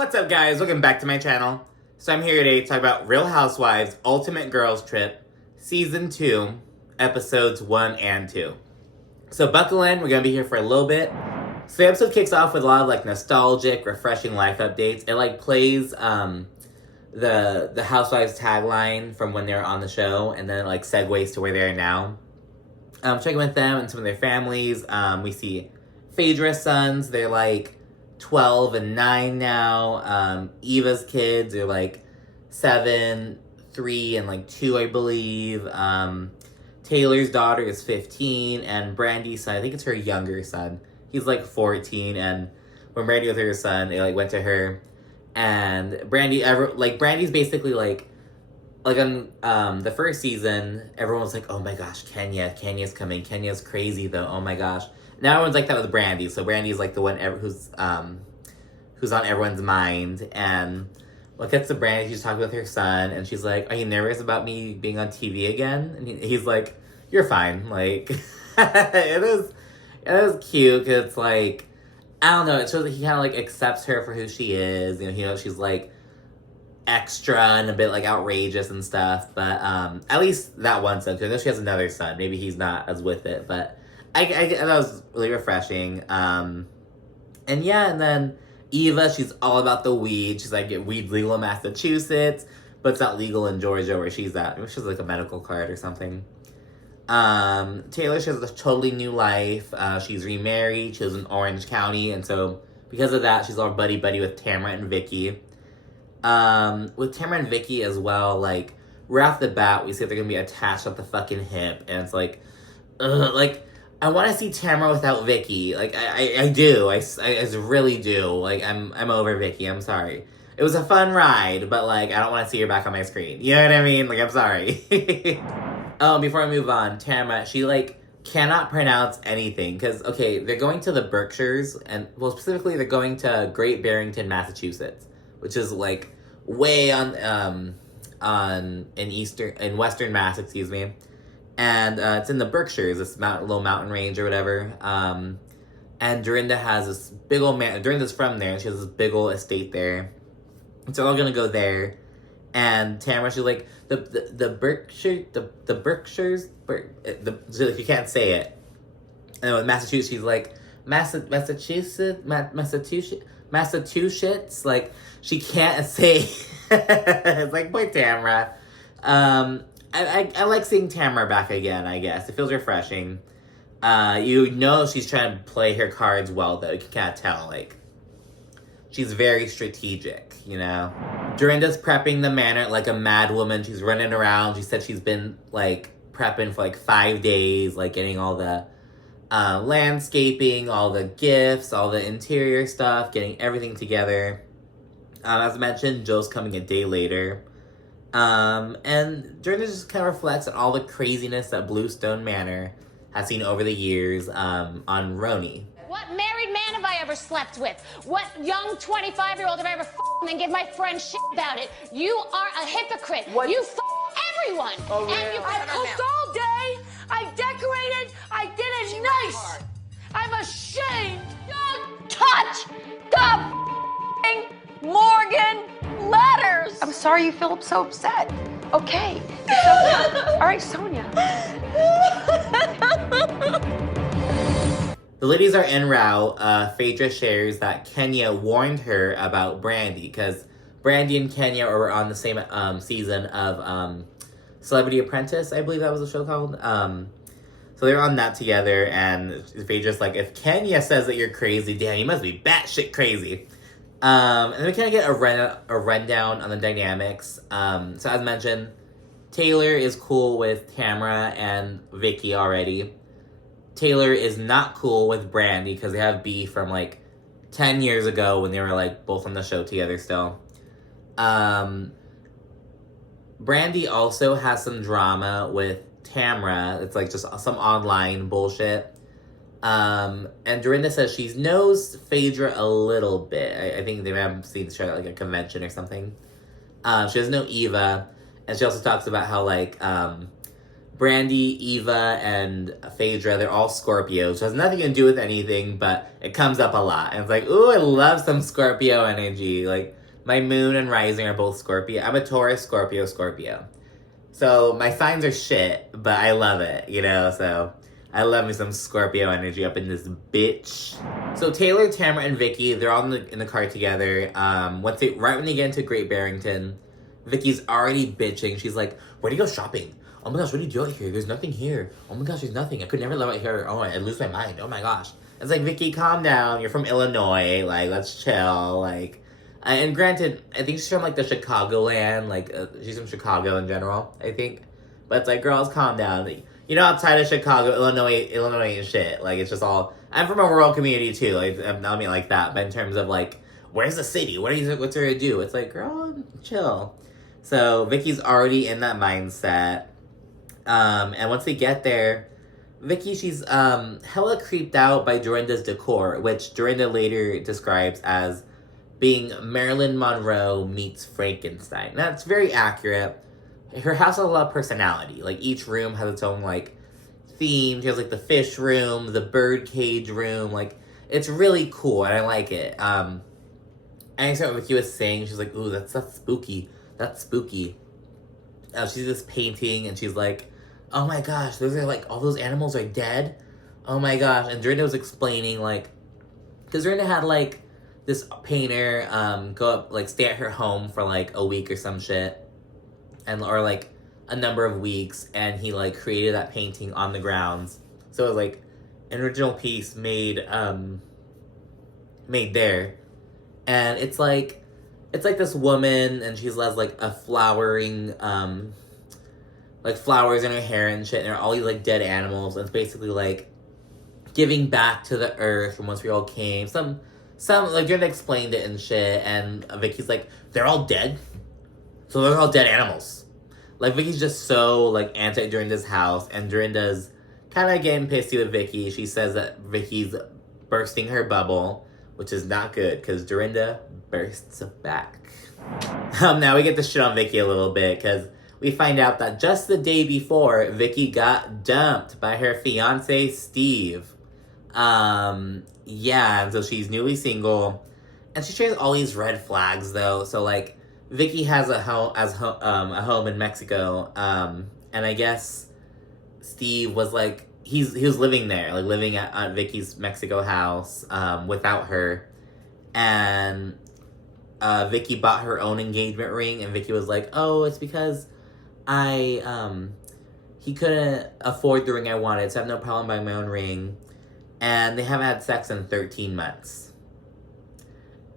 What's up, guys? Welcome back to my channel. So I'm here today to talk about Real Housewives Ultimate Girls Trip Season 2, Episodes 1 and 2. So buckle in, we're going to be here for a little bit. So the episode kicks off with a lot of nostalgic, refreshing life updates. It plays the Housewives tagline from when they were on the show, and then segues to where they are now. Checking with them and some of their families. We see Phaedra's sons, they're 12 and 9 now. Eva's kids are 7, 3, and 2, I believe. Taylor's daughter is 15, and Brandi's son, I think it's her younger son, he's 14. And when Brandi was her son, they went to her, and Brandi's basically on the first season, everyone was oh my gosh, Kenya's coming, Kenya's crazy though, oh my gosh. Now everyone's like that with Brandi, so Brandi's the one who's on everyone's mind. And what gets to Brandi, she's talking with her son, and she's like, "Are you nervous about me being on TV again?" And he's like, "You're fine." It is cute, because it's I don't know, it shows that he kind of accepts her for who she is. He knows she's extra and a bit outrageous and stuff, but at least that one son, because I know she has another son, maybe he's not as with it, but I that was really refreshing. And then Eva, she's all about the weed. She's weed's legal in Massachusetts, but it's not legal in Georgia where she's at. Maybe she's a medical card or something. Taylor, she has a totally new life. She's remarried. She lives in Orange County, and so because of that, she's all buddy-buddy with Tamra and Vicki. With Tamra and Vicki as well, right off the bat, we see that they're gonna be attached at the fucking hip, and it's I want to see Tamra without Vicki. I do. I really do. I'm over Vicki. I'm sorry. It was a fun ride, but, I don't want to see her back on my screen. You know what I mean? I'm sorry. Oh, before I move on, Tamra, she, cannot pronounce anything. Because, okay, they're going to the Berkshires, and, well, specifically, they're going to Great Barrington, Massachusetts, which is, way in western Mass, excuse me. And it's in the Berkshires, this little mountain range or whatever. And Dorinda has this big old Dorinda's from there, and she has this big old estate there. And so they're all gonna go there. And Tamra, she's the Berkshires, you can't say it. And with Massachusetts, she's Massachusetts. She can't say. It's boy, Tamra. I like seeing Tamra back again, I guess. It feels refreshing. She's trying to play her cards well, though. You can kind of tell, she's very strategic, Dorinda's prepping the manor like a mad woman. She's running around. She said she's been, prepping for, 5 days, getting all the landscaping, all the gifts, all the interior stuff, getting everything together. As mentioned, Joe's coming a day later. And Dorinda just kind of reflects on all the craziness that Stone Manor has seen over the years, on RHOA. What married man have I ever slept with? What young 25-year-old have I ever and give my friend shit about it? You are a hypocrite. What? You everyone. Oh, really? And you I cooked all day. I decorated. I did it nice. I'm ashamed. Don't touch the Morgan letters. I'm sorry you feel so upset. Okay. All right, Sonia. The ladies are en route. Phaedra shares that Kenya warned her about Brandi, because Brandi and Kenya were on the same season of Celebrity Apprentice, I believe that was the show called. So they were on that together, and Phaedra's if Kenya says that you're crazy, damn, you must be batshit crazy. And then we kind of get a rundown on the dynamics. So as mentioned, Taylor is cool with Tamra and Vicki already. Taylor is not cool with Brandi because they have beef from 10 years ago when they were both on the show together still. Brandi also has some drama with Tamra. It's just some online bullshit. And Dorinda says she knows Phaedra a little bit. I think they have seen each other at a convention or something. She doesn't know Eva. And she also talks about how Brandi, Eva, and Phaedra, they're all Scorpios. It has nothing to do with anything, but it comes up a lot. And it's like, ooh, I love some Scorpio energy. Like, my moon and rising are both Scorpio. I'm a Taurus, Scorpio, Scorpio. So my signs are shit, but I love it, you know? So I love me some Scorpio energy up in this bitch. So Taylor, Tamra, and Vicki, they're all in the car together. Right when they get into Great Barrington, Vicki's already bitching. She's like, where do you go shopping? Oh my gosh, what do you do out here? There's nothing here. Oh my gosh, there's nothing. I could never live out here. Oh, I lose my mind. Oh my gosh. It's like, Vicki, calm down. You're from Illinois. Like, let's chill. Like, and granted, I think she's from, like, the Chicagoland. Like, she's from Chicago in general, I think. But it's like, girls, calm down. You know, outside of Chicago, Illinois ain't shit. Like, it's just all... I'm from a rural community, too. Like, I don't mean like that. But in terms of, like, where's the city? What's there to do? It's like, girl, chill. So, Vicki's already in that mindset. And once they get there, Vicki, she's hella creeped out by Dorinda's decor, which Dorinda later describes as being Marilyn Monroe meets Frankenstein. That's very accurate. Her house has a lot of personality. Like, each room has its own, like, theme. She has, like, the fish room, the bird cage room. Like, it's really cool, and I like it. And I saw what Vicki was saying. She's like, ooh, that's spooky. That's spooky. She sees this painting, and she's like, oh my gosh, those are, like, all those animals are dead? Oh my gosh. And Dorinda was explaining, like, because Dorinda had, like, this painter go up, like, stay at her home for, like, a week or some shit. Or, like, a number of weeks. And he, like, created that painting on the grounds. So it was, like, an original piece made there. And it's like this woman, and she has, like, a flowering, like, flowers in her hair and shit. And there are all these, like, dead animals. And it's basically, like, giving back to the earth from once we all came. Some like, Dorinda explained it and shit, and Vicki's like, they're all dead? So they're all dead animals. Like, Vicki's just so, like, anti-Dorinda's house, and Dorinda's kind of getting pissy with Vicki. She says that Vicki's bursting her bubble, which is not good, because Dorinda bursts back. Now we get to shit on Vicki a little bit, because we find out that just the day before, Vicki got dumped by her fiancé, Steve. Yeah, and so she's newly single, and she shares all these red flags, though. So, like, Vicki has a home in Mexico, and I guess Steve was, like, he was living there, like, living at Vicki's Mexico house, without her, and, Vicki bought her own engagement ring, and Vicki was like, oh, it's because he couldn't afford the ring I wanted, so I have no problem buying my own ring. And they haven't had sex in 13 months.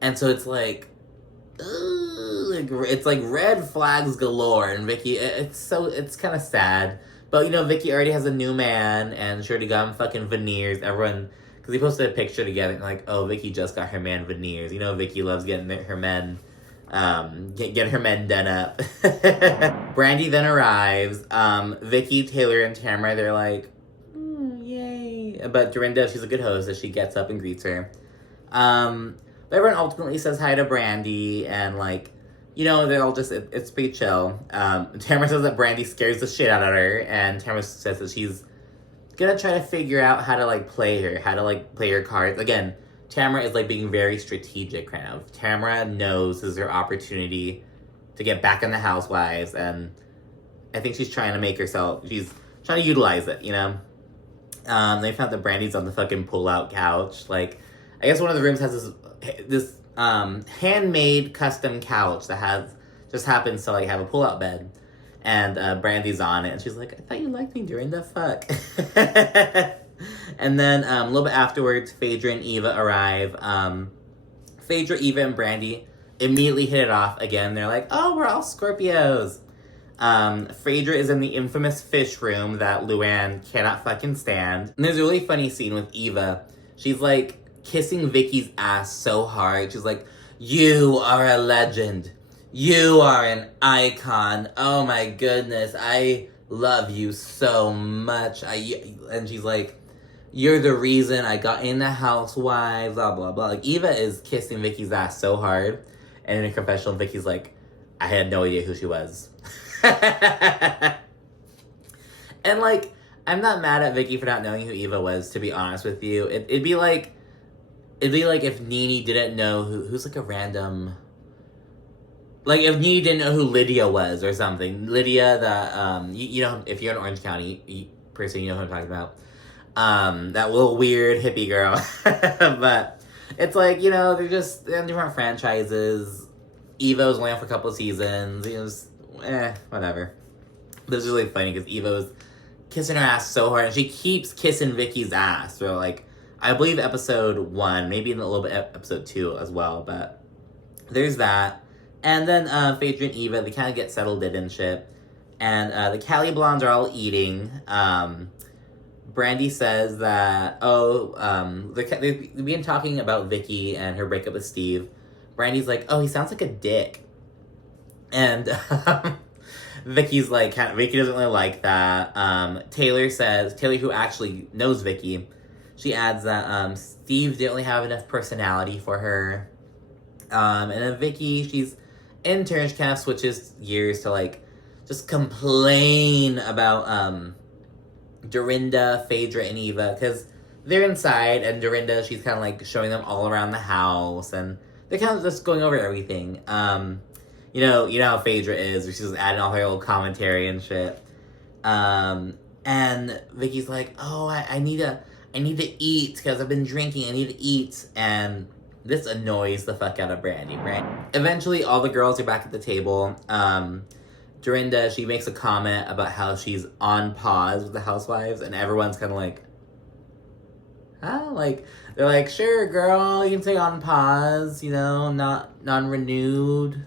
And so it's like, it's like red flags galore. And Vicki, it's kind of sad. But, you know, Vicki already has a new man, and she already got him fucking veneers. Everyone, because he posted a picture together, and like, oh, Vicki just got her man veneers. You know, Vicki loves getting her men, getting her men done up. Brandi then arrives. Vicki, Taylor, and Tamra, they're like, yay. But Dorinda, she's a good host, so she gets up and greets her. But everyone ultimately says hi to Brandi, and, like, you know, they're all just, it's pretty chill. Tamra says that Brandi scares the shit out of her, and Tamra says that she's gonna try to figure out how to, like, play her cards. Again, Tamra is, like, being very strategic right now. Tamra knows this is her opportunity to get back in the Housewives, and I think she's trying to utilize it, you know? They found that Brandi's on the fucking pull-out couch. Like, I guess one of the rooms has this handmade custom couch that just happens to, like, have a pull-out bed. And Brandi's on it, and she's like, I thought you liked me, Dorinda, fuck. And then a little bit afterwards, Phaedra and Eva arrive. Phaedra, Eva, and Brandi immediately hit it off again. They're like, oh, we're all Scorpios. Phaedra is in the infamous fish room that Luann cannot fucking stand. And there's a really funny scene with Eva. She's, like, kissing Vicki's ass so hard. She's like, you are a legend. You are an icon. Oh my goodness. I love you so much. And she's like, you're the reason I got in the Housewives, blah, blah, blah. Like, Eva is kissing Vicki's ass so hard. And in a confessional, Vicki's like, I had no idea who she was. And, like, I'm not mad at Vicki for not knowing who Eva was, to be honest with you. It'd be like if Nene didn't know who's, like, a random... Like, if Nene didn't know who Lydia was or something. Lydia, you know, if you're in Orange County, person, you know who I'm talking about. That little weird hippie girl. But it's like, you know, they're in different franchises. Eva was only on for a couple of seasons. It was, whatever. But it's really funny because Eva was kissing her ass so hard, and she keeps kissing Vicki's ass. So, like, I believe episode 1, maybe in a little bit episode 2 as well, but there's that. And then Phaedra and Eva, they kind of get settled in and shit. And the Cali Blondes are all eating. Brandi says that, they've been talking about Vicki and her breakup with Steve. Brandi's like, oh, he sounds like a dick. And Vicki's like, Vicki doesn't really like that. Taylor, who actually knows Vicki, she adds that Steve didn't really have enough personality for her. And then Vicki, she's in turn, she kind of switches gears to, like, just complain about Dorinda, Phaedra, and Eva, because they're inside, and Dorinda, she's kind of, like, showing them all around the house, and they're kind of just going over everything. You know how Phaedra is, where she's just adding all her little commentary and shit. And Vicki's like, oh, I need to eat, because I've been drinking, I need to eat, and this annoys the fuck out of Brandi. Eventually, all the girls are back at the table. Dorinda, she makes a comment about how she's on pause with the Housewives, and everyone's kind of like, huh? Like, they're like, sure, girl, you can say on pause, you know, not non-renewed,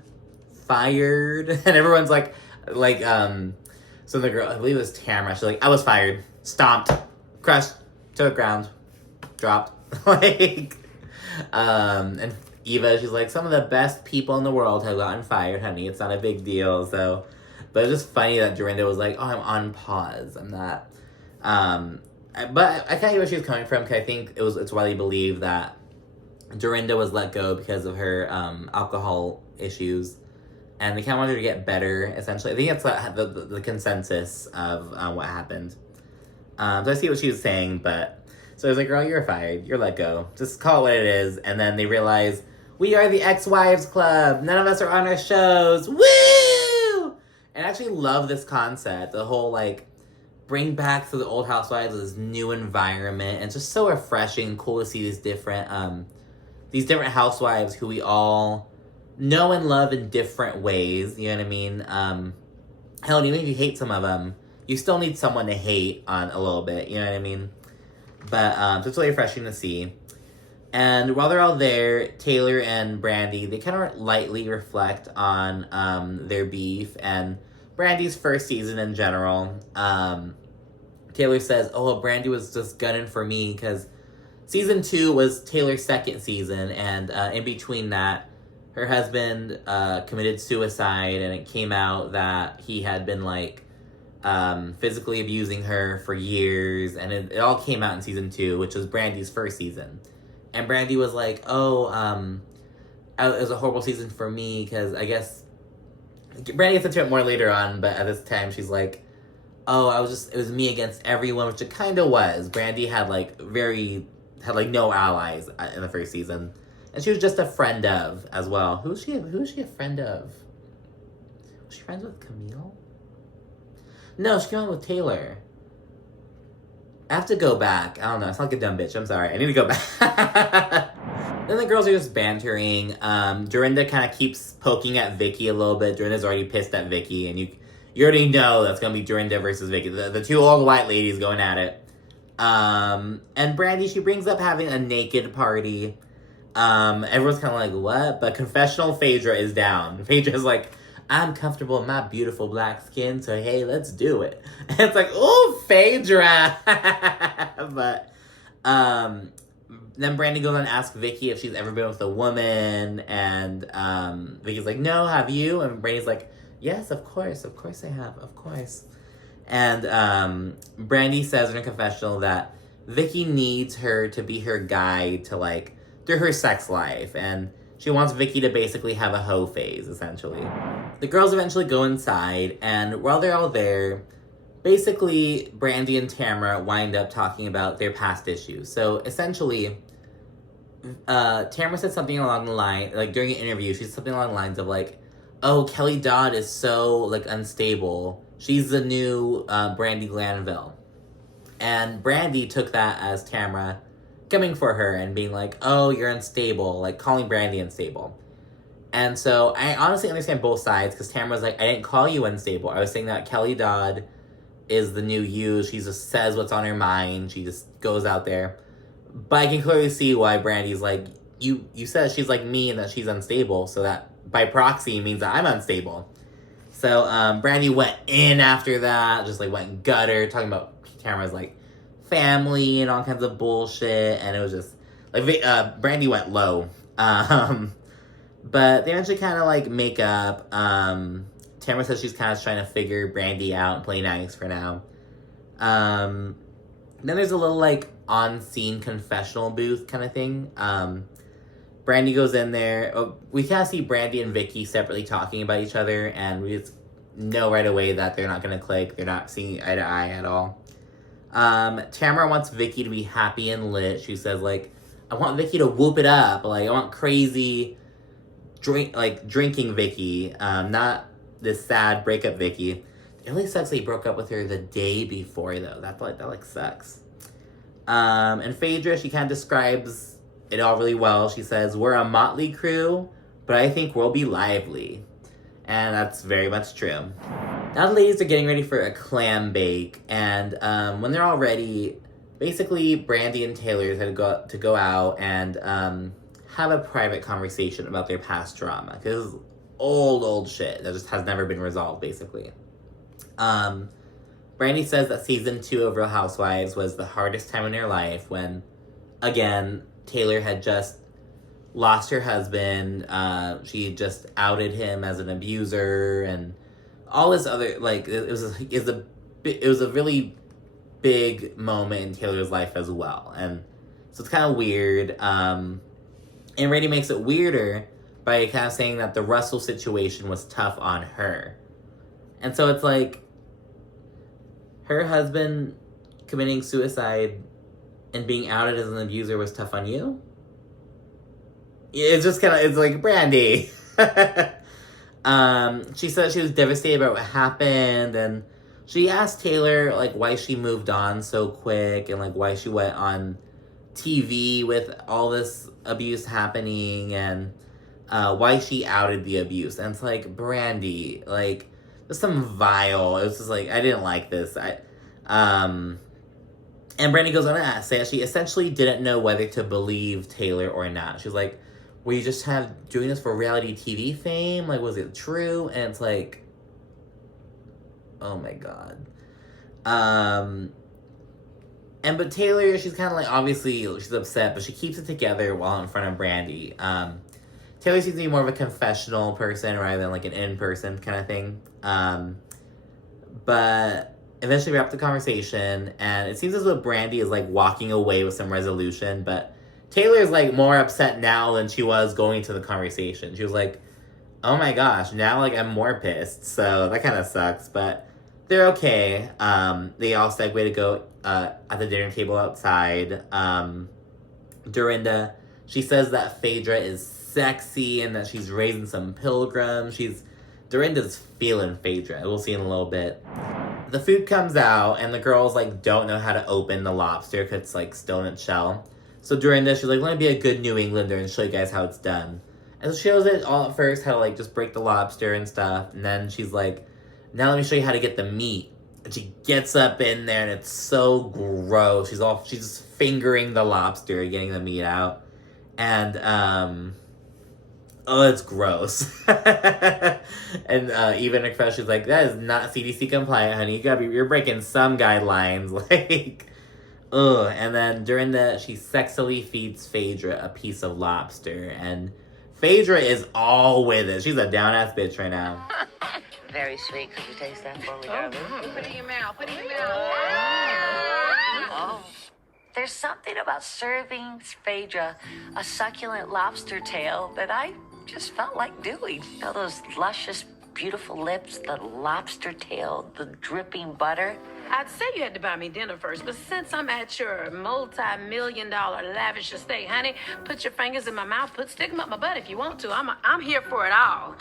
fired. And everyone's like, so the girl, I believe it was Tamra, she's like, I was fired, stomped, crushed, to the ground, dropped. Like... and Eva, she's like, some of the best people in the world have gotten fired, honey. It's not a big deal. So, but it's just funny that Dorinda was like, oh, I'm on pause. I'm not. But I kind of get where she was coming from, because I think it's widely believed that Dorinda was let go because of her alcohol issues, and they kind of wanted her to get better. Essentially, I think that's the consensus of what happened. So I see what she was saying, but. So I was like, girl, you're fired. You're let go. Just call it what it is. And then they realize, we are the Ex-Wives Club. None of us are on our shows. Woo! And I actually love this concept. The whole, like, bring back to the old Housewives this new environment. And it's just so refreshing, cool to see these different housewives who we all know and love in different ways. You know what I mean? Hell, even if you hate some of them, you still need someone to hate on a little bit. You know what I mean? But so it's really refreshing to see. And while they're all there, Taylor and Brandi, they kind of lightly reflect on their beef and Brandi's first season in general. Taylor says, oh, well, Brandi was just gunning for me because season 2 was Taylor's second season. And in between that, her husband committed suicide, and it came out that he had been, like, physically abusing her for years, and it all came out in season 2, which was Brandi's first season. And Brandi was like, oh, it was a horrible season for me, because I guess, Brandi gets into it more later on, but at this time she's like, oh, it was me against everyone, which it kind of was. Brandi had no allies in the first season, and she was just a friend of, as well. Who is she a friend of? Was she friends with Camille? No, she came on with Taylor. I have to go back. I don't know. It's like a dumb bitch. I'm sorry. I need to go back. Then the girls are just bantering. Dorinda kind of keeps poking at Vicki a little bit. Dorinda's already pissed at Vicki, and you already know that's going to be Dorinda versus Vicki. The two old white ladies going at it. And Brandi, she brings up having a naked party. Everyone's kind of like, what? But confessional Phaedra is down. Phaedra's like, I'm comfortable in my beautiful black skin, so hey, let's do it. And it's like, ooh, Phaedra! But, then Brandi goes on to ask Vicki if she's ever been with a woman, and, Vicki's like, no, have you? And Brandi's like, yes, of course I have, of course. And, Brandi says in her confessional that Vicki needs her to be her guide to, like, through her sex life, and she wants Vicki to basically have a hoe phase, essentially. The girls eventually go inside, and while they're all there, basically, Brandi and Tamra wind up talking about their past issues. So essentially, Tamra said something along the line, like during an interview, she said something along the lines of like, oh, Kelly Dodd is so like unstable. She's the new Brandi Glanville. And Brandi took that as Tamra coming for her and being like, oh, you're unstable, like calling Brandi unstable. And so I honestly understand both sides, because Tamra's like, I didn't call you unstable. I was saying that Kelly Dodd is the new you. She just says what's on her mind. She just goes out there. But I can clearly see why Brandi's like, you said she's like me and that she's unstable, so that by proxy means that I'm unstable. So Brandi went in after that, just like went gutter, talking about Tamra's like family and all kinds of bullshit, and it was just like Brandi went low. But they eventually kind of like make up. Tamra says she's kind of trying to figure Brandi out and play nice for now. Then there's a little like on-scene confessional booth kind of thing. Brandi goes in there. We kind of see Brandi and Vicki separately talking about each other, and we just know right away that they're not going to click. They're not seeing eye to eye at all. Tamra wants Vicki to be happy and lit. She says, like, I want Vicki to whoop it up. Like, I want crazy drinking Vicki, not this sad breakup Vicki. It really sucks they broke up with her the day before, though. That sucks. And Phaedra, she kind of describes it all really well. She says, we're a motley crew, but I think we'll be lively. And that's very much true. Now the ladies are getting ready for a clam bake, and when they're all ready, basically Brandi and Taylor had to go out and have a private conversation about their past drama, because old shit that just has never been resolved, basically. Brandi says that season 2 of Real Housewives was the hardest time in her life when, again, Taylor had just lost her husband. She just outed him as an abuser and all this other, like, it was a really big moment in Taylor's life as well. And so it's kind of weird. And Brandi makes it weirder by kind of saying that the Russell situation was tough on her. And so it's like, her husband committing suicide and being outed as an abuser was tough on you? It's just kind of, it's like, Brandi. She said she was devastated about what happened, and she asked Taylor, like, why she moved on so quick, and, like, why she went on TV with all this abuse happening, and why she outed the abuse. And it's like, Brandi, like, there's some vile, it was just like, I didn't like this. And Brandi goes on to say that she essentially didn't know whether to believe Taylor or not. She was like, were you just doing this for reality TV fame? Like, was it true? And it's like, oh my God. But Taylor, she's kind of like, obviously, she's upset, but she keeps it together while in front of Brandi. Taylor seems to be more of a confessional person rather than like an in-person kind of thing. But eventually we wrap the conversation, and it seems as though Brandi is like walking away with some resolution, but Taylor is like more upset now than she was going to the conversation. She was like, oh my gosh, now like I'm more pissed. So that kind of sucks, but they're okay. They all segue to go at the dinner table outside. Dorinda, she says that Phaedra is sexy and that she's raising some pilgrims. Dorinda's feeling Phaedra. We'll see in a little bit. The food comes out, and the girls, like, don't know how to open the lobster because it's, like, still in its shell. So Dorinda, she's like, let me be a good New Englander and show you guys how it's done. And so she shows it all at first, how to, like, just break the lobster and stuff. And then she's like, now let me show you how to get the meat. And she gets up in there, and it's so gross. She's just fingering the lobster, getting the meat out. And, oh, it's gross. And even Nicole, she's like, that is not CDC compliant, honey. You're breaking some guidelines. Like, ugh. And then Dorinda, she sexily feeds Phaedra a piece of lobster. And Phaedra is all with it. She's a down-ass bitch right now. Very sweet. Could you taste that for me, darling? Put it in your mouth. Put it in your mouth. Oh. There's something about serving Phaedra a succulent lobster tail that I just felt like doing. You know, those luscious beautiful lips, the lobster tail, the dripping butter. I'd say you had to buy me dinner first, but since I'm at your multi-million-dollar lavish estate, honey, put your fingers in my mouth, stick them up my butt if you want to. I'm here for it all.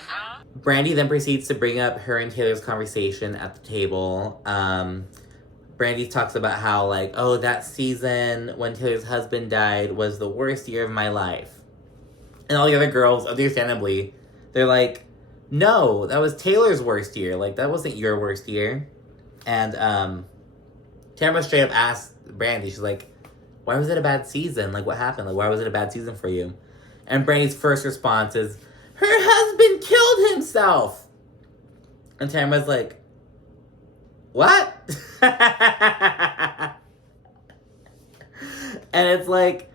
Brandi then proceeds to bring up her and Taylor's conversation at the table. Brandi talks about how, like, oh, that season when Taylor's husband died was the worst year of my life. And all the other girls, understandably, they're like, no, that was Taylor's worst year. Like, that wasn't your worst year. And Tamra straight up asked Brandi, she's like, why was it a bad season? Like, what happened? Like, why was it a bad season for you? And Brandi's first response is, her husband killed himself! And Tamra's like, what? And it's like,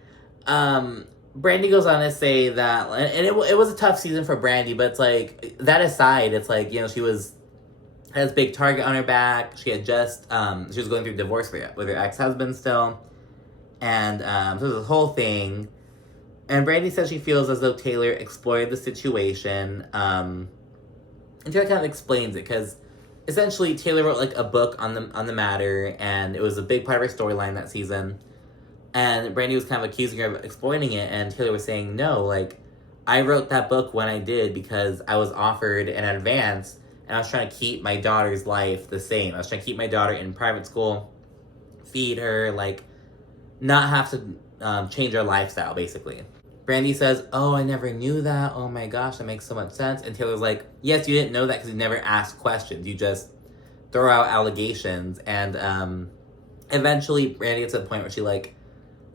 Brandi goes on to say that, and it was a tough season for Brandi, but it's like, that aside, it's like, you know, she had this big target on her back. She had just, she was going through divorce with her ex-husband still. And so there's this whole thing. And Brandi says she feels as though Taylor exploited the situation. And Taylor kind of explains it, because essentially Taylor wrote like a book on the matter, and it was a big part of her storyline that season. And Brandi was kind of accusing her of exploiting it, and Taylor was saying, no, like, I wrote that book when I did because I was offered an advance, and I was trying to keep my daughter's life the same. I was trying to keep my daughter in private school, feed her, like, not have to change her lifestyle, basically. Brandi says, oh, I never knew that. Oh my gosh, that makes so much sense. And Taylor's like, yes, you didn't know that because you never asked questions. You just throw out allegations. And eventually, Brandi gets to the point where she, like,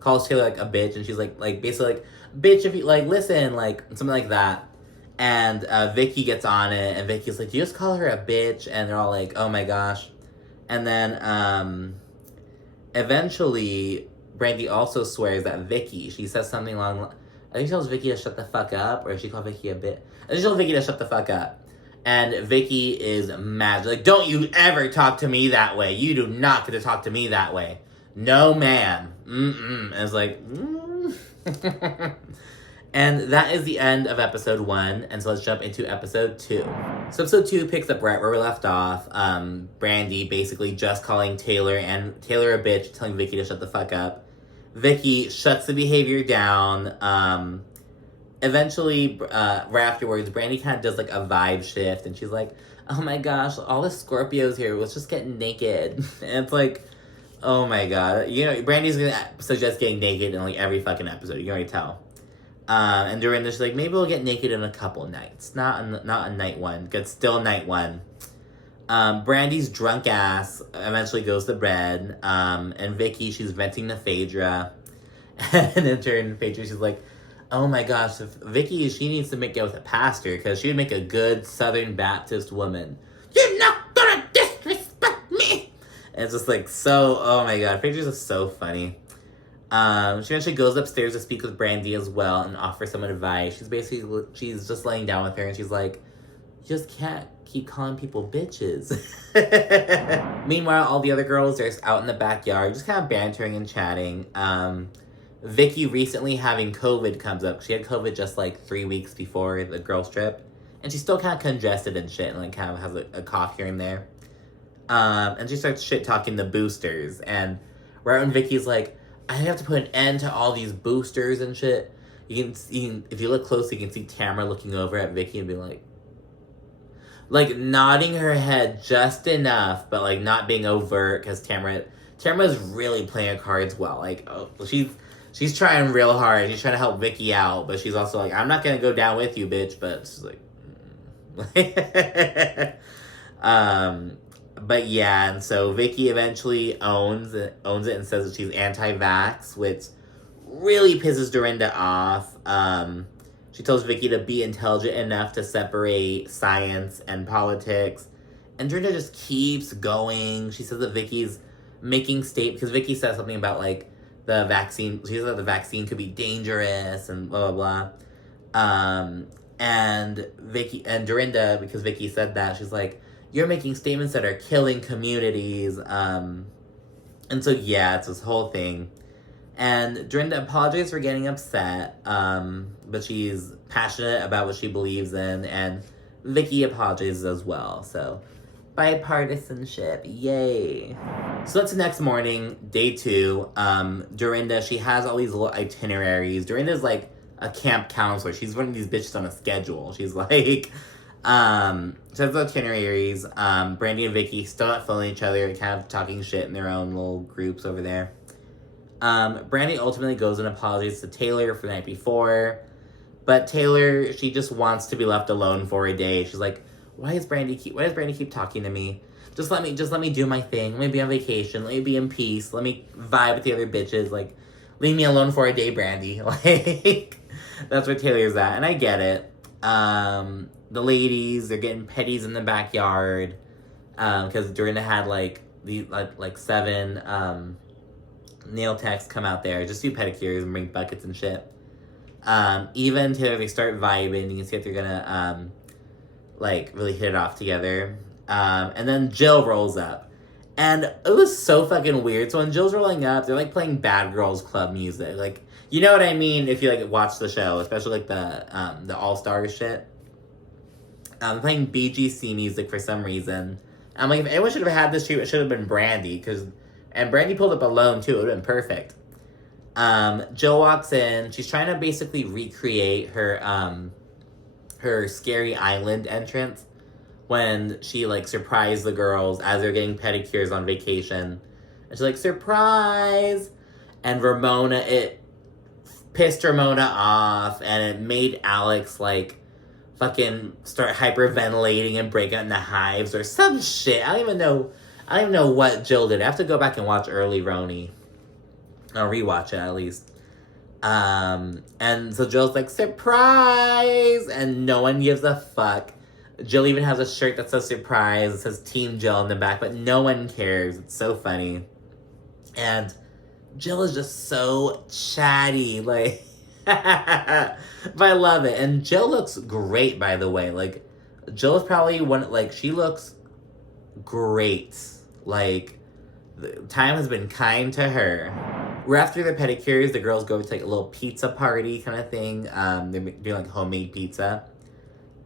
calls Taylor, like, a bitch. And she's like basically, like, bitch, if you, like, listen, like, something like that. And Vicki gets on it, and Vicki's like, do you just call her a bitch? And they're all like, oh my gosh. And then eventually, Brandi also swears that Vicki, she says something along, I think she tells Vicki to shut the fuck up, or she called Vicki a bitch. I think she told Vicki to shut the fuck up. And Vicki is mad. She's like, don't you ever talk to me that way. You do not get to talk to me that way. No, ma'am. And it's like, And that is the end of episode 1, and so let's jump into episode 2. So episode 2 picks up right where we left off. Brandi basically just calling Taylor a bitch, telling Vicki to shut the fuck up. Vicki shuts the behavior down. Eventually, right afterwards, Brandi kind of does like a vibe shift, and she's like, oh my gosh, all the Scorpios here, let's just get naked. And it's like, oh my god. You know, Brandi's gonna suggest getting naked in like every fucking episode, you can already tell. And Dorinda's like, maybe we'll get naked in a couple nights. Not a night one, but still night one. Brandi's drunk ass eventually goes to bed. And Vicki, she's venting to Phaedra. And in turn, Phaedra, she's like, oh my gosh, if Vicki, she needs to make it with a pastor, because she would make a good Southern Baptist woman. You're not gonna disrespect me! And it's just like, so, oh my god, Phaedra's just so funny. She eventually goes upstairs to speak with Brandi as well and offer some advice. She's just laying down with her, and she's like, you just can't keep calling people bitches. Meanwhile, all the other girls are just out in the backyard, just kind of bantering and chatting. Vicki recently having COVID comes up. She had COVID just like 3 weeks before the girls' trip, and she's still kind of congested and shit, and like kind of has a cough here and there. And she starts shit-talking the boosters, and right when Vicki's like, I have to put an end to all these boosters and shit. You can if you look closely, you can see Tamra looking over at Vicki and be like nodding her head just enough, but like not being overt, because Tamra's really playing her cards well. Like, oh, she's trying real hard. She's trying to help Vicki out, but she's also like, I'm not gonna go down with you, bitch. But she's like, But yeah, and so Vicki eventually owns it and says that she's anti-vax, which really pisses Dorinda off. She tells Vicki to be intelligent enough to separate science and politics. And Dorinda just keeps going. She says that Vicki's making because Vicki says something about, like, the vaccine. She says that the vaccine could be dangerous and blah, blah, blah. And Dorinda, because Vicki said that, she's like, you're making statements that are killing communities. And so, yeah, it's this whole thing. And Dorinda apologizes for getting upset, but she's passionate about what she believes in. And Vicki apologizes as well. So, bipartisanship, yay. So that's the next morning, day 2. Dorinda, she has all these little itineraries. Dorinda's like a camp counselor. She's running these bitches on a schedule. She's like, so that's the itineraries. Brandi and Vicki still not feeling each other, kind of talking shit in their own little groups over there. Brandi ultimately goes and apologizes to Taylor for the night before. But Taylor, she just wants to be left alone for a day. She's like, why does Brandi keep talking to me? Just let me do my thing. Let me be on vacation. Let me be in peace. Let me vibe with the other bitches. Like, leave me alone for a day, Brandi. Like, that's where Taylor's at. And I get it. The ladies, they're getting petties in the backyard. Because Dorinda had, like, 7 nail techs come out there. Just do pedicures and bring buckets and shit. Eva and Taylor, they start vibing. You can see if they're gonna, really hit it off together. And then Jill rolls up. And it was so fucking weird. So when Jill's rolling up, they're, like, playing Bad Girls Club music. Like, you know what I mean if you, like, watch the show. Especially, like, the All-Stars shit. Playing BGC music for some reason. I'm like, if anyone should have had this shoot, it should have been Brandi. And Brandi pulled up alone, too. It would have been perfect. Jill walks in. She's trying to basically recreate her Scary Island entrance when she, like, surprised the girls as they're getting pedicures on vacation. And she's like, surprise! And Ramona, it pissed Ramona off, and it made Alex, like, fucking start hyperventilating and break out into hives or some shit. I don't even know what Jill did. I have to go back and watch early Roni. I'll rewatch it at least. And so Jill's like, surprise! And no one gives a fuck. Jill even has a shirt that says surprise. It says Team Jill in the back, but no one cares. It's so funny. And Jill is just so chatty. Like, but I love it. And Jill looks great, by the way. Like, Jill is probably she looks great. Like, the time has been kind to her. We're after the pedicures. The girls go to like a little pizza party kind of thing. They're doing like homemade pizza.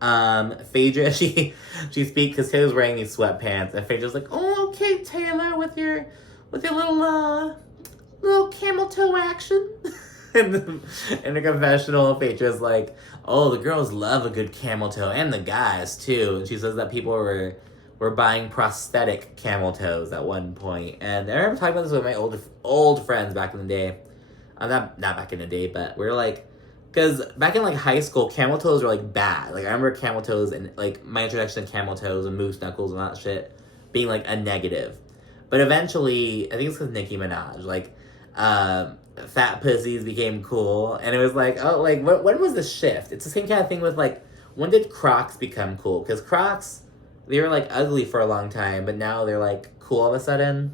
Phaedra, she speaks because Taylor's wearing these sweatpants, and Phaedra's like, "Oh, okay, Taylor, with your little camel toe action." in the confessional, Phaedra's like, "Oh, the girls love a good camel toe, and the guys too." And she says that people were buying prosthetic camel toes at one point. And I remember talking about this with my old friends back in the day. Not back in the day, but we're like, because back in like high school, camel toes were like bad. Like I remember camel toes and like my introduction to camel toes and moose knuckles and all that shit being like a negative. But eventually, I think it's because Nicki Minaj, like, fat pussies became cool. And it was like, oh, like, when was the shift? It's the same kind of thing with like, when did Crocs become cool? Because Crocs, they were, like, ugly for a long time, but now they're, like, cool all of a sudden.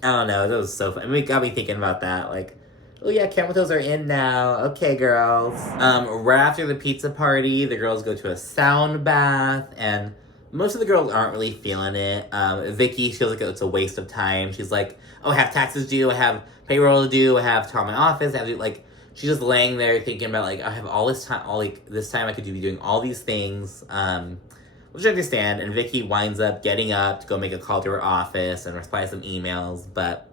I don't know. That was so fun. I mean, it got me thinking about that. Like, oh, yeah, camel toes are in now. Okay, girls. Right after the pizza party, the girls go to a sound bath, and most of the girls aren't really feeling it. Vicki feels like it's a waste of time. She's like, oh, I have taxes due. I have payroll to do. I have to call my office. I have to do, like, she's just laying there thinking about, like, I have all this time. This time I could be doing all these things. Which I understand, and Vicki winds up getting up to go make a call to her office and reply to some emails, but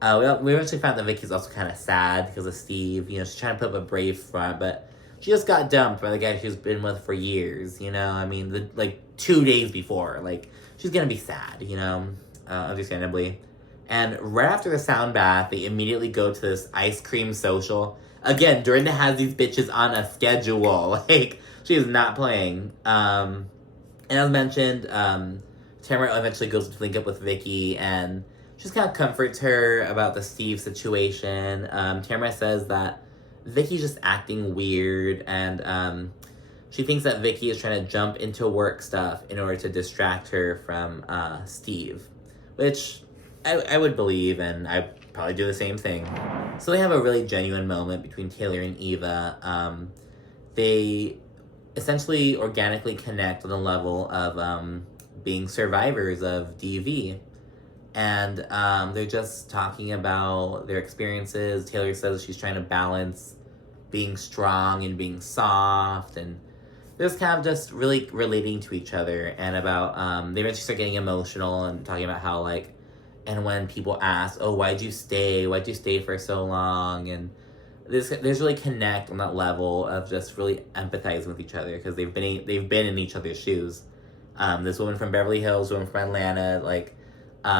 we eventually found that Vicki's also kind of sad because of Steve. You know, she's trying to put up a brave front, but she just got dumped by the guy she's been with for years, you know? I mean, 2 days before. Like, she's gonna be sad, you know? Understandably. And right after the sound bath, they immediately go to this ice cream social. Again, Dorinda has these bitches on a schedule. Like, she is not playing. And as mentioned, Tamra eventually goes to link up with Vicki, and she just kind of comforts her about the Steve situation. Tamra says that Vicki's just acting weird, and she thinks that Vicki is trying to jump into work stuff in order to distract her from Steve, which I would believe, and I'd probably do the same thing. So they have a really genuine moment between Taylor and Eva. They essentially organically connect on the level of being survivors of DV. And they're just talking about their experiences. Taylor says she's trying to balance being strong and being soft, and they're just kind of just really relating to each other, and about, they eventually start getting emotional and talking about how, like, and when people ask, oh, why'd you stay for so long, and there's really connect on that level of just really empathizing with each other, because they've been in each other's shoes. This woman from Beverly Hills, woman from Atlanta, like,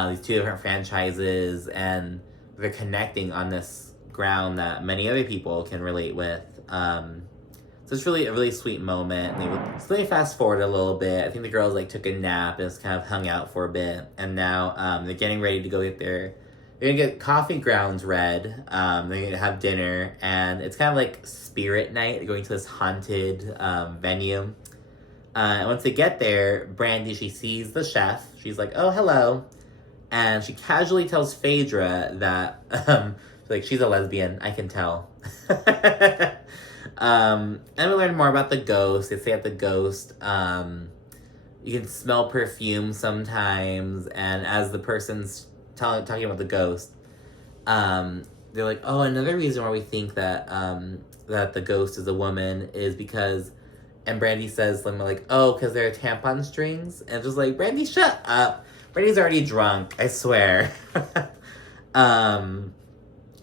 these two different franchises, and they're connecting on this ground that many other people can relate with. So it's really a really sweet moment. So let me fast forward a little bit. I think the girls like took a nap and just kind of hung out for a bit, and now they're getting ready to go get they're gonna get coffee grounds read. They're gonna have dinner, and it's kind of like spirit night. They're going to this haunted venue. And once they get there, Brandi, she sees the chef. She's like, oh, hello. And she casually tells Phaedra that like, she's a lesbian, I can tell. And we learn more about the ghost. They say that the ghost, you can smell perfume sometimes, and as the person's talking about the ghost, they're like, oh, another reason why we think that that the ghost is a woman is because, and Brandi says something like, oh, because there are tampon strings, and just like, Brandi, shut up. Brandi's already drunk, I swear. And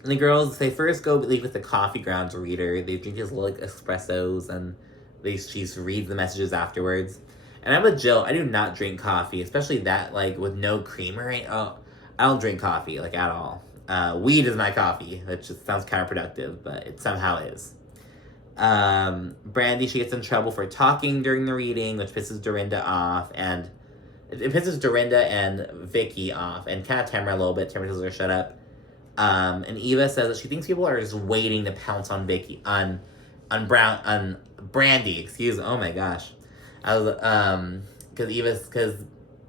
the girls, they first leave with the coffee grounds reader. They drink these little, like, espressos, and she reads the messages afterwards. And I'm with Jill. I do not drink coffee, especially that, like, with no creamer. I don't drink coffee, like, at all. Weed is my coffee, which just sounds counterproductive, but it somehow is. Brandi, she gets in trouble for talking during the reading, which pisses Dorinda off, and it pisses Dorinda and Vicki off, and kind of Tamra a little bit. Tamra tells her to shut up. And Eva says that she thinks people are just waiting to pounce on Vicki, on Brandi, excuse me. Oh my gosh. Because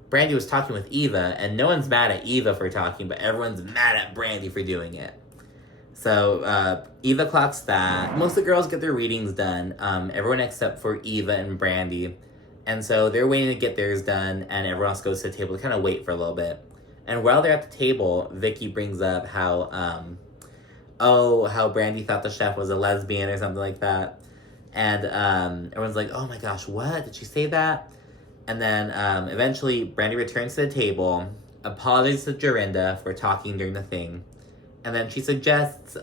Brandi was talking with Eva, and no one's mad at Eva for talking, but everyone's mad at Brandi for doing it. So, Eva clocks that. Most of the girls get their readings done, everyone except for Eva and Brandi. And so they're waiting to get theirs done, and everyone else goes to the table to kind of wait for a little bit. And while they're at the table, Vicki brings up how Brandi thought the chef was a lesbian or something like that. And everyone's like, oh my gosh, what? Did she say that? And then eventually Brandi returns to the table, apologizes to Dorinda for talking during the thing. And then she suggests,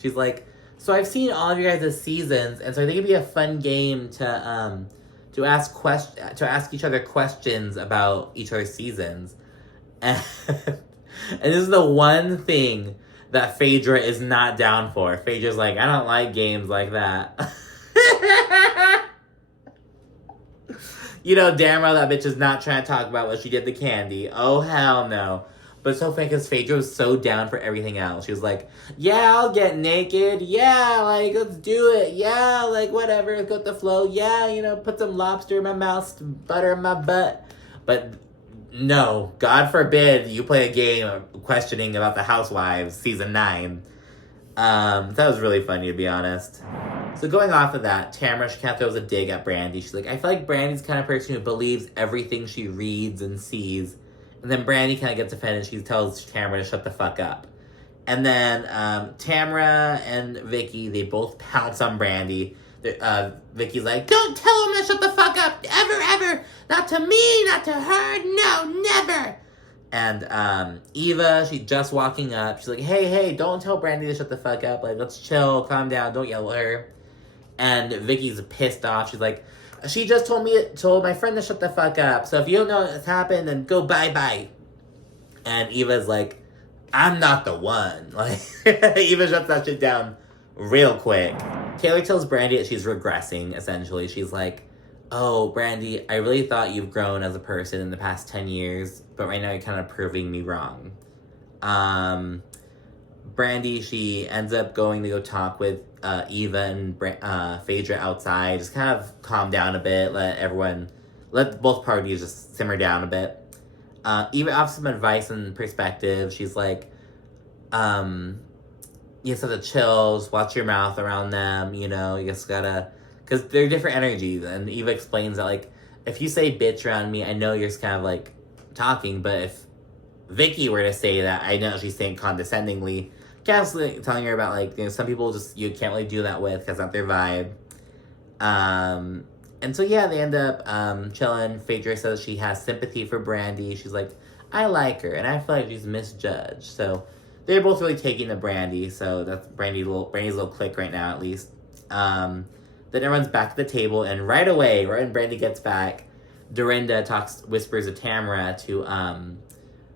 she's like, so I've seen all of you guys' seasons, and so I think it'd be a fun game to ask each other questions about each other's seasons. And this is the one thing that Phaedra is not down for. Phaedra's like, I don't like games like that. You know damn well that bitch is not trying to talk about what she did to Candy. Oh, hell no. But it's so funny because Phaedra was so down for everything else. She was like, yeah, I'll get naked. Yeah, like, let's do it. Yeah, like, whatever. Go with the flow. Yeah, you know, put some lobster in my mouth, butter in my butt. But no, God forbid you play a game of questioning about the Housewives season 9. That was really funny, to be honest. So going off of that, Tamra, she kind of throws a dig at Brandi. She's like, I feel like Brandi's the kind of person who believes everything she reads and sees. And then Brandi kind of gets offended. She tells Tamra to shut the fuck up. And then Tamra and Vicki, they both pounce on Brandi. Vicki's like, don't tell him to shut the fuck up, ever. Not to me, not to her, no, never. And Eva, she's just walking up. She's like, hey, don't tell Brandi to shut the fuck up. Like, let's chill, calm down, don't yell at her. And Vicki's pissed off. She's like, she just told my friend to shut the fuck up. So if you don't know what's happened, then go bye-bye. And Eva's like, I'm not the one. Like, Eva shuts that shit down real quick. Taylor tells Brandi that she's regressing, essentially. She's like, oh, Brandi, I really thought you've grown as a person in the past 10 years, but right now you're kind of proving me wrong. Brandi, she ends up going to go talk with Eva and Phaedra outside, just kind of calm down a bit, let both parties just simmer down a bit. Eva offers some advice and perspective. She's like, you just have to chill, just watch your mouth around them, you know, you just gotta, because they're different energies. And Eva explains that, like, if you say bitch around me, I know you're just kind of, like, talking, but if Vicki were to say that, I know she's saying condescendingly, kind of telling her about, like, you know, some people just, you can't really do that with, because that's not their vibe. And so, yeah, they end up chilling. Phaedra says she has sympathy for Brandi. She's like, I like her, and I feel like she's misjudged. So they're both really taking to Brandi. So that's Brandi's little clique right now, at least. Then everyone's back at the table, and right away, right when Brandi gets back, Dorinda whispers to Tamra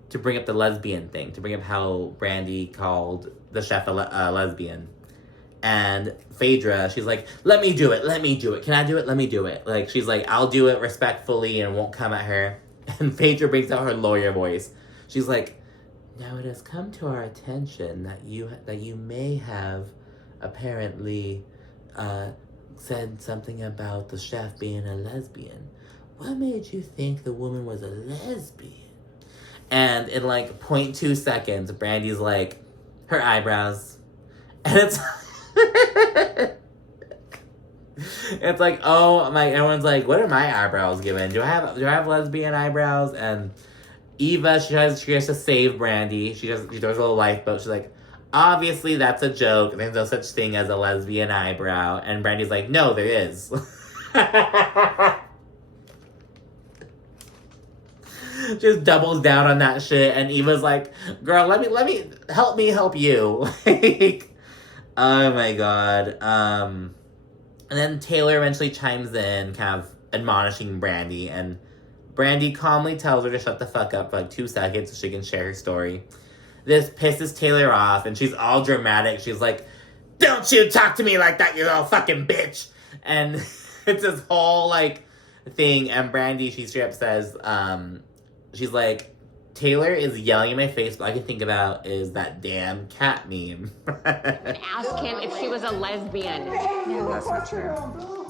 to bring up the lesbian thing, to bring up how Brandi called the chef a lesbian. And Phaedra, she's like, let me do it. Can I do it? Let me do it. Like, she's like, I'll do it respectfully and won't come at her. And Phaedra brings out her lawyer voice. She's like, now it has come to our attention that you may have apparently said something about the chef being a lesbian. What made you think the woman was a lesbian? And in like 0.2 seconds, Brandi's like, her eyebrows. And it's it's like, oh my, everyone's like, what are my eyebrows giving? Do I have lesbian eyebrows? And Eva, she tries to save Brandi. She throws a little lifeboat. She's like, obviously that's a joke. There's no such thing as a lesbian eyebrow. And Brandi's like, no, there is. Just doubles down on that shit. And Eva's like, girl, let me help you. Like, oh my god. And then Taylor eventually chimes in, kind of admonishing Brandi, and Brandi calmly tells her to shut the fuck up for like 2 seconds so she can share her story. This pisses Taylor off, and she's all dramatic. She's like, don't you talk to me like that, you little fucking bitch! And it's this whole, like, thing, and Brandi, she straight up says, she's like, Taylor is yelling in my face, but all I can think about is that damn cat meme. And ask him if she was a lesbian. No, that's not true.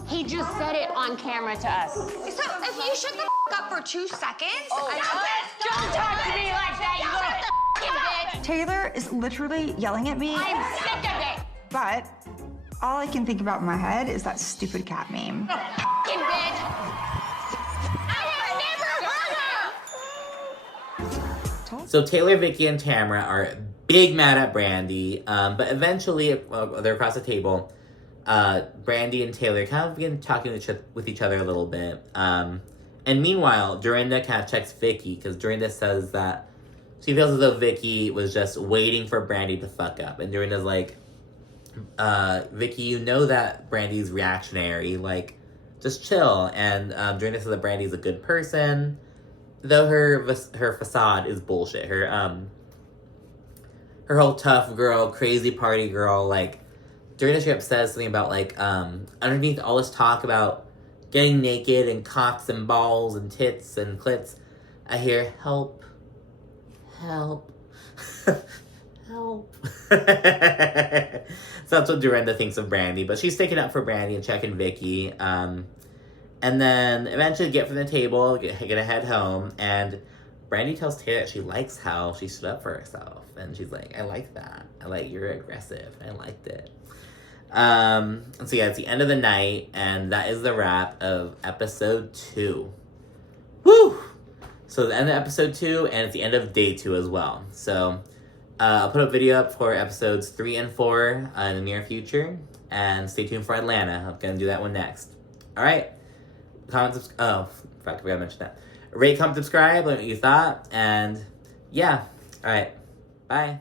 He just said it on camera to us. So if you shut the up for 2 seconds, Don't talk to me like that, you little bitch. Taylor is literally yelling at me, I'm sick of it. but all I can think about in my head is that stupid cat meme. Fucking bitch. I have never heard her. So Taylor, Vicki, and Tamra are big mad at Brandi, but eventually, they're across the table. Brandi and Taylor kind of begin talking with each other a little bit. And meanwhile, Dorinda kind of checks Vicki, because Dorinda says that she feels as though Vicki was just waiting for Brandi to fuck up. And Dorinda's like, Vicki, you know that Brandi's reactionary, like, just chill. And Dorinda says that Brandi's a good person, though her facade is bullshit. Her whole tough girl, crazy party girl, like, Dorinda straight up says something about, like, underneath all this talk about getting naked and cocks and balls and tits and clits, I hear, help, help, help. So that's what Dorinda thinks of Brandi, but she's sticking up for Brandi and checking Vicki. And then eventually get from the table, gonna head home, and Brandi tells Taylor that she likes how she stood up for herself. And she's like, I like that. You're aggressive. I liked it. And so yeah, it's the end of the night, and that is the wrap of episode 2. Woo! So the end of episode 2, and it's the end of day 2 as well. So I'll put a video up for episodes 3 and 4 in the near future, and stay tuned for Atlanta. I'm gonna do that one next. All right. Forgot to mention that. Rate, comment, subscribe, let me know what you thought, and yeah. All right. Bye.